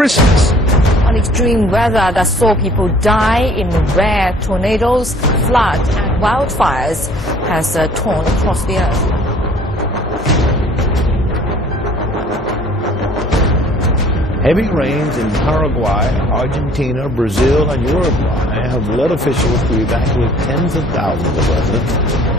Christmas. On extreme weather that saw people die in rare tornadoes, flood, and wildfires has torn across the earth. Heavy rains in Paraguay, Argentina, Brazil, and Uruguay have led officials to evacuate tens of thousands of residents.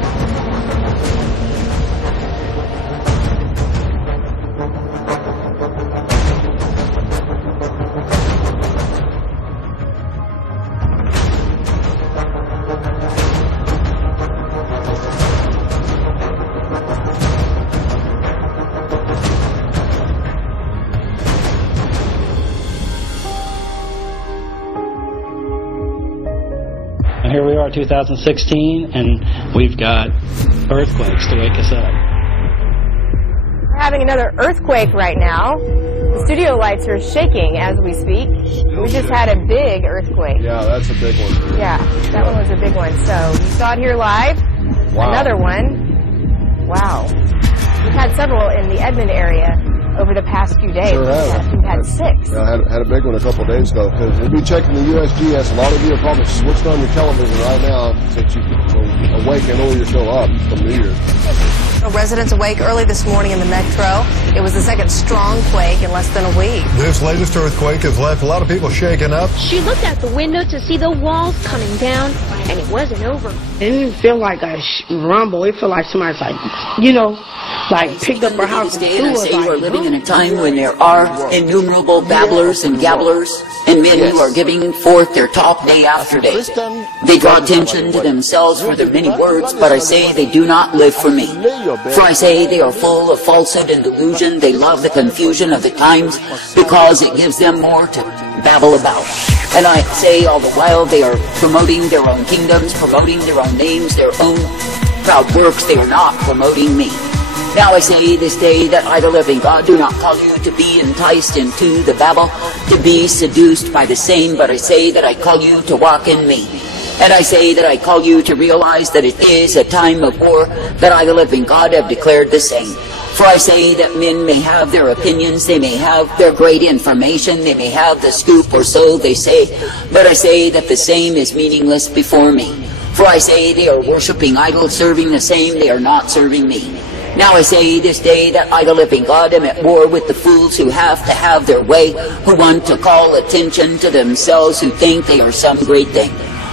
Here we are, 2016, and we've got earthquakes to wake us up. We're having another earthquake right now. The studio lights are shaking as we speak. We just had a big earthquake. Yeah, that's a big one. Yeah, that one was a big one. So you saw it here live. Wow. Another one. Wow. We've had several in the Edmond area over the past few days. Sure have. We've had 6. Yeah, I had a big one a couple of days ago. Because we'll be checking the USGS. A lot of you are probably switched on your television right now since you will awaken or you show up from New Year's. Residents awake early this morning in the metro. It was the second strong quake in less than a week. This latest earthquake has left a lot of people shaken up. She looked out the window to see the walls coming down, and it wasn't over. It didn't feel like a rumble. It felt like somebody's like picked up her house. And I say you are living in a time when there are innumerable babblers and gabblers and men who are giving forth their talk day after day. They draw attention to themselves for their many words, but I say they do not live for me. For I say they are full of falsehood and delusion. They love the confusion of the times because it gives them more to babble about. And I say all the while they are promoting their own kingdoms, promoting their own names, their own proud works. They are not promoting me. Now I say this day that I, the living God, do not call you to be enticed into the babble, to be seduced by the same, but I say that I call you to walk in me. And I say that I call you to realize that it is a time of war, that I, the living God, have declared the same. For I say that men may have their opinions, they may have their great information, they may have the scoop or so they say, but I say that the same is meaningless before me. For I say they are worshiping idols, serving the same, they are not serving me. Now I say this day that I, the living God, am at war with the fools who have to have their way, who want to call attention to themselves, who think they are some great thing.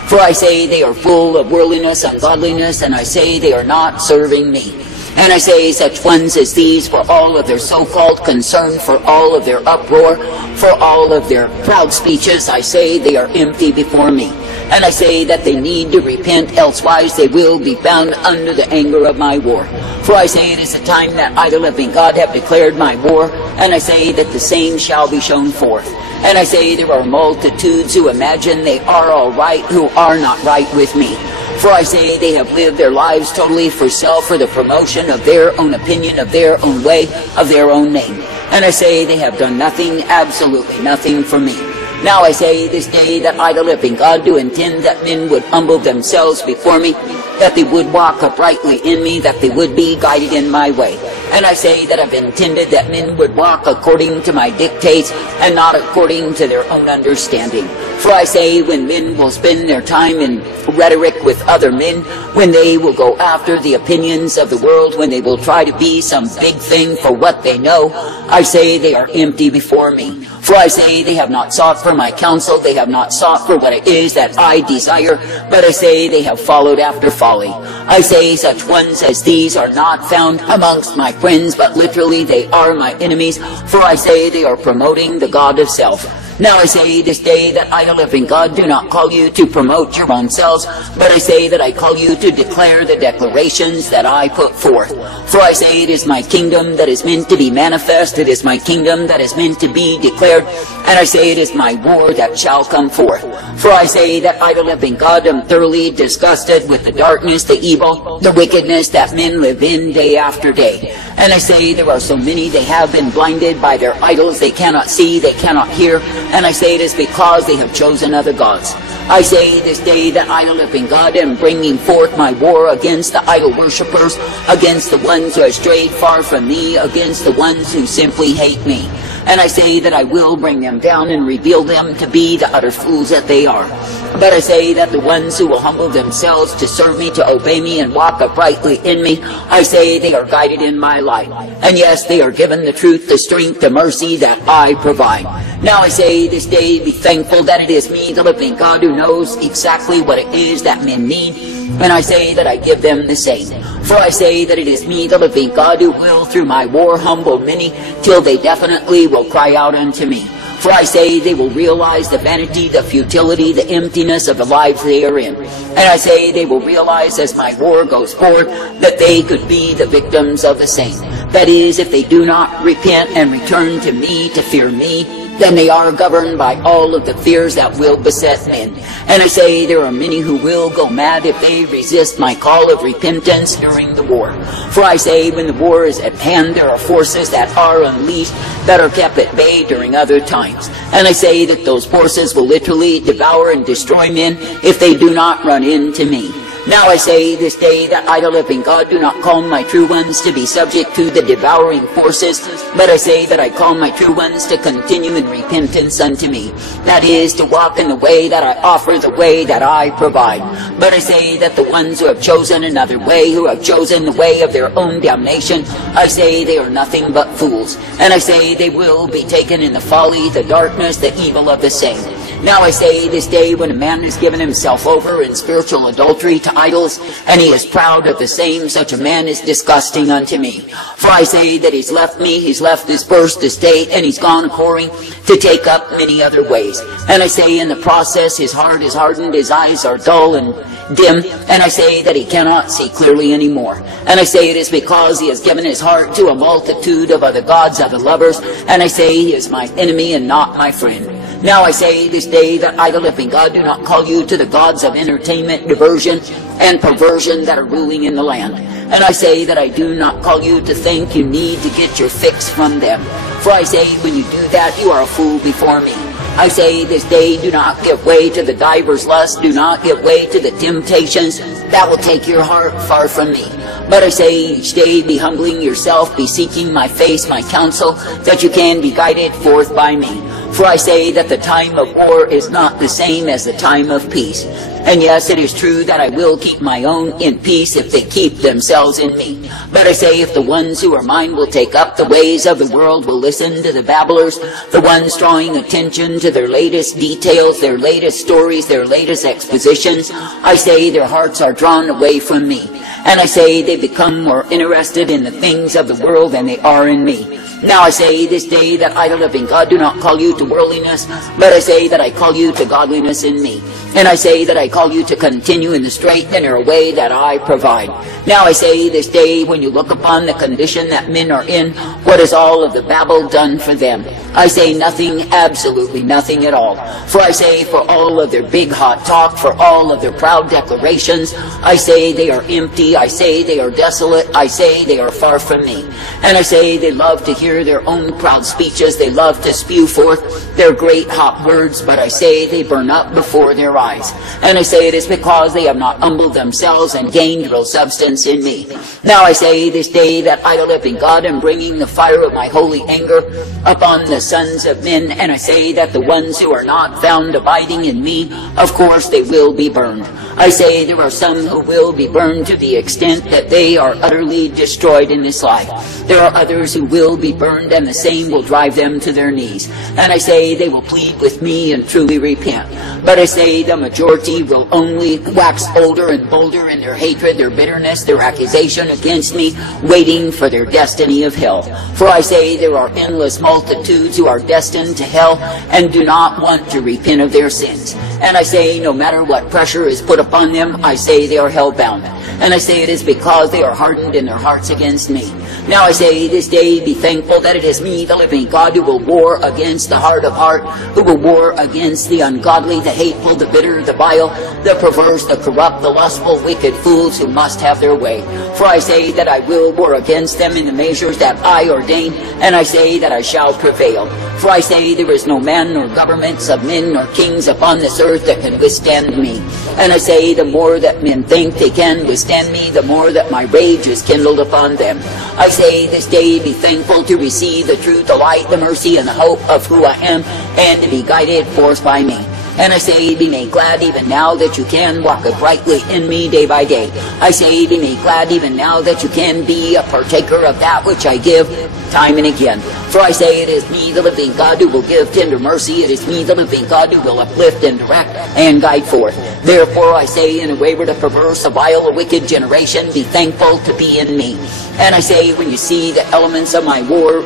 For I say they are full of worldliness and godliness, and I say they are not serving me. And I say such ones as these, for all of their so-called concern, for all of their uproar, for all of their proud speeches, I say they are empty before me. And I say that they need to repent, elsewise they will be found under the anger of my war. For I say it is a time that I, the living God, have declared my war, and I say that the same shall be shown forth. And I say there are multitudes who imagine they are all right, who are not right with me. For I say they have lived their lives totally for self, for the promotion of their own opinion, of their own way, of their own name. And I say they have done nothing, absolutely nothing for me. Now I say this day that I, the living God, do intend that men would humble themselves before me, that they would walk uprightly in me, that they would be guided in my way. And I say that I've intended that men would walk according to my dictates and not according to their own understanding. For I say when men will spend their time in rhetoric with other men, when they will go after the opinions of the world, when they will try to be some big thing for what they know, I say they are empty before me. For I say they have not sought for my counsel, they have not sought for what it is that I desire, but I say they have followed after folly. I say such ones as these are not found amongst my friends, but literally they are my enemies, for I say they are promoting the God of self. Now I say this day that I, the living God, do not call you to promote your own selves, but I say that I call you to declare the declarations that I put forth. For I say it is my kingdom that is meant to be manifest, it is my kingdom that is meant to be declared, and I say it is my war that shall come forth. For I say that I, the living God, am thoroughly disgusted with the darkness, the evil, the wickedness that men live in day after day. And I say there are so many, they have been blinded by their idols, they cannot see, they cannot hear, and I say it is because they have chosen other gods. I say this day that I, the living God, am bringing forth my war against the idol worshippers, against the ones who have strayed far from me, against the ones who simply hate me. And I say that I will bring them down and reveal them to be the utter fools that they are. But I say that the ones who will humble themselves to serve me, to obey me, and walk uprightly in me, I say they are guided in my light. And yes, they are given the truth, the strength, the mercy that I provide. Now I say this day, be thankful that it is me, the living God, who knows exactly what it is that men need. And I say that I give them the same. For I say that it is me, the living God, who will through my war humble many, till they definitely will cry out unto me. For I say they will realize the vanity, the futility, the emptiness of the lives they are in. And I say they will realize as my war goes forward that they could be the victims of the same. That is, if they do not repent and return to me to fear me, then they are governed by all of the fears that will beset men. And I say there are many who will go mad if they resist my call of repentance during the war. For I say when the war is at hand, there are forces that are unleashed that are kept at bay during other times. And I say that those forces will literally devour and destroy men if they do not run into me. Now I say this day that I, the living God, do not call my true ones to be subject to the devouring forces, but I say that I call my true ones to continue in repentance unto me. That is, to walk in the way that I offer, the way that I provide. But I say that the ones who have chosen another way, who have chosen the way of their own damnation, I say they are nothing but fools. And I say they will be taken in the folly, the darkness, the evil of the same. Now I say this day when a man has given himself over in spiritual adultery to idols, and he is proud of the same, such a man is disgusting unto me. For I say that he's left me, he's left this first estate, and he's gone whoring to take up many other ways. And I say in the process his heart is hardened, his eyes are dull and dim, and I say that he cannot see clearly anymore. And I say it is because he has given his heart to a multitude of other gods, other lovers, and I say he is my enemy and not my friend. Now I say this day that I, the living God, do not call you to the gods of entertainment, diversion, and perversion that are ruling in the land. And I say that I do not call you to think you need to get your fix from them. For I say when you do that, you are a fool before me. I say this day, do not give way to the divers' lust, do not give way to the temptations that will take your heart far from me. But I say each day, be humbling yourself, be seeking my face, my counsel, that you can be guided forth by me. For I say that the time of war is not the same as the time of peace. And yes, it is true that I will keep my own in peace if they keep themselves in me. But I say if the ones who are mine will take up the ways of the world, will listen to the babblers, the ones drawing attention to their latest details, their latest stories, their latest expositions, I say their hearts are drawn away from me. And I say they become more interested in the things of the world than they are in me. Now I say this day that I, the living God, do not call you to worldliness, but I say that I call you to godliness in me. And I say that I call you to continue in the straight and narrow way that I provide. Now I say this day, when you look upon the condition that men are in, what is all of the babble done for them? I say nothing, absolutely nothing at all. For I say for all of their big hot talk, for all of their proud declarations, I say they are empty, I say they are desolate, I say they are far from me. And I say they love to hear their own proud speeches, they love to spew forth their great hot words, but I say they burn up before their eyes. And I say it is because they have not humbled themselves and gained real substance in me. Now I say this day that I, the living God, am bringing the fire of my holy anger upon the sons of men, and I say that the ones who are not found abiding in me, of course they will be burned. I say there are some who will be burned to the extent that they are utterly destroyed in this life. There are others who will be burned, and the same will drive them to their knees. And I say they will plead with me and truly repent. But I say the majority will only wax older and bolder in their hatred, their bitterness, their accusation against me, waiting for their destiny of hell. For I say there are endless multitudes who are destined to hell and do not want to repent of their sins. And I say no matter what pressure is put upon them, I say they are hell-bound. And I say it is because they are hardened in their hearts against me. Now I say this day, be thankful that it is me, the living God, who will war against the hard of heart, who will war against the ungodly, the hateful, the bitter, the vile, the perverse, the corrupt, the lustful, wicked fools who must have their way. For I say that I will war against them in the measures that I ordain, and I say that I shall prevail. For I say there is no man nor governments of men nor kings upon this earth that can withstand me. And I say the more that men think they can withstand me, the more that my rage is kindled upon them. I say this day be thankful to receive the truth, the light, the mercy, and the hope of who I am, and to be guided forth by me. And I say, be made glad even now that you can walk uprightly in me day by day. I say, be made glad even now that you can be a partaker of that which I give time and again. For I say, it is me, the living God, who will give tender mercy. It is me, the living God, who will uplift and direct and guide forth. Therefore I say, in a wayward, a perverse, a vile, a wicked generation, be thankful to be in me. And I say, when you see the elements of my war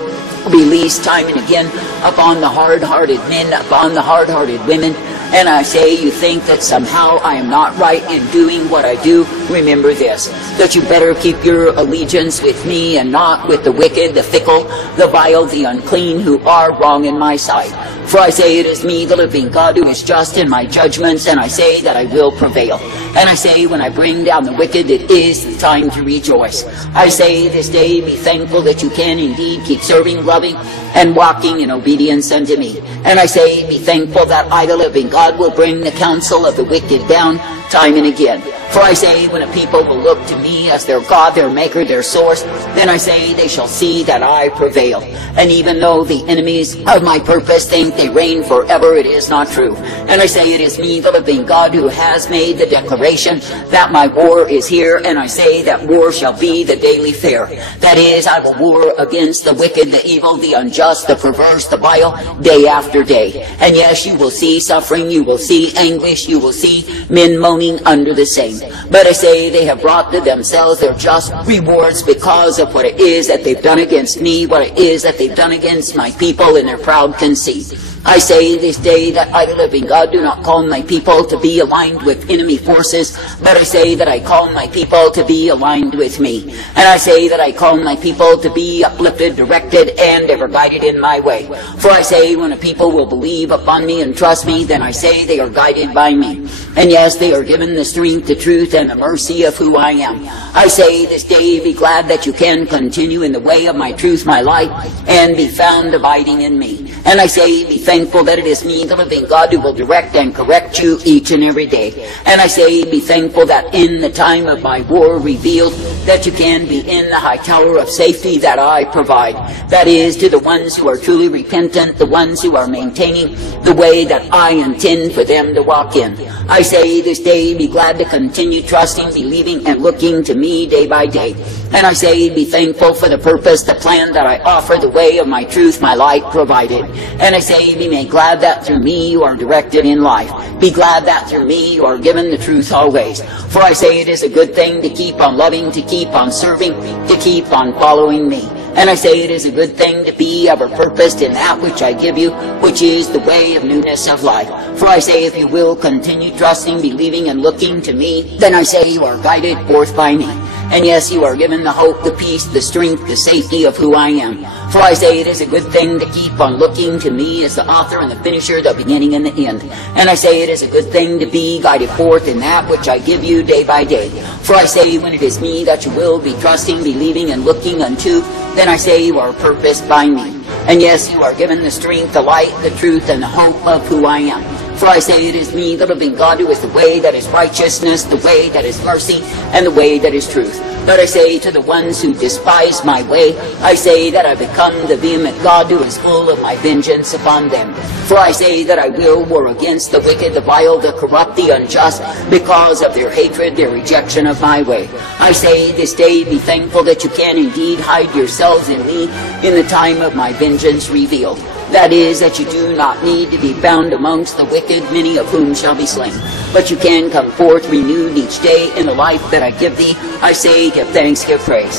released time and again upon the hard-hearted men, upon the hard-hearted women, and I say you think that somehow I am not right in doing what I do, remember this, that you better keep your allegiance with me and not with the wicked, the fickle, the vile, the unclean, who are wrong in my sight. For I say it is me, the living God, who is just in my judgments, and I say that I will prevail. And I say when I bring down the wicked, it is the time to rejoice. I say this day be thankful that you can indeed keep serving, loving, and walking in obedience unto me. And I say be thankful that I, the living God, will bring the counsel of the wicked down time and again. For I say, when a people will look to me as their God, their Maker, their source, then I say they shall see that I prevail. And even though the enemies of my purpose think they reign forever, it is not true. And I say it is me, the living God, who has made the declaration that my war is here, and I say that war shall be the daily fare. That is, I will war against the wicked, the evil, the unjust, the perverse, the vile, day after day. And yes, you will see suffering, you will see anguish, you will see men moaning under the same. But I say they have brought to themselves their just rewards because of what it is that they've done against me, what it is that they've done against my people in their proud conceit. I say this day that I, the living God, do not call my people to be aligned with enemy forces, but I say that I call my people to be aligned with me. And I say that I call my people to be uplifted, directed, and ever guided in my way. For I say when a people will believe upon me and trust me, then I say they are guided by me. And yes, they are given the strength, the truth, and the mercy of who I am. I say this day be glad that you can continue in the way of my truth, my light, and be found abiding in me. And I say be thankful that it is me, the living God, who will direct and correct you each and every day. And I say be thankful that in the time of my war revealed that you can be in the high tower of safety that I provide. That is, to the ones who are truly repentant, the ones who are maintaining the way that I intend for them to walk in. I say this day be glad to continue trusting, believing, and looking to me day by day. And I say be thankful for the purpose, the plan that I offer, the way of my truth, my light provided. And I say be made glad that through me you are directed in life. Be glad that through me you are given the truth always. For I say it is a good thing to keep on loving, to keep on serving, to keep on following me. And I say it is a good thing to be ever purposed in that which I give you, which is the way of newness of life. For I say if you will continue trusting, believing, and looking to me, then I say you are guided forth by me. And yes, you are given the hope, the peace, the strength, the safety of who I am. For I say it is a good thing to keep on looking to me as the author and the finisher, the beginning and the end. And I say it is a good thing to be guided forth in that which I give you day by day. For I say when it is me that you will be trusting, believing, and looking unto, then I say you are purposed by me. And yes, you are given the strength, the light, the truth, and the hope of who I am. For I say it is me, the living God, who is the way that is righteousness, the way that is mercy, and the way that is truth. But I say to the ones who despise my way, I say that I become the vehement God who is full of my vengeance upon them. For I say that I will war against the wicked, the vile, the corrupt, the unjust, because of their hatred, their rejection of my way. I say this day be thankful that you can indeed hide yourselves in me in the time of my vengeance revealed. That is, that you do not need to be found amongst the wicked, many of whom shall be slain. But you can come forth renewed each day in the life that I give thee. I say, give thanks, give praise.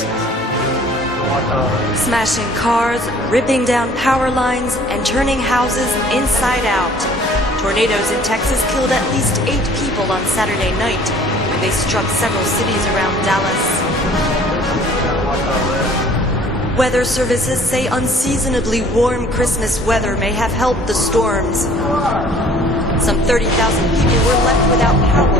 Smashing cars, ripping down power lines, and turning houses inside out. Tornadoes in Texas killed at least 8 people on Saturday night when they struck several cities around Dallas. Weather services say unseasonably warm Christmas weather may have helped the storms. Some 30,000 people were left without power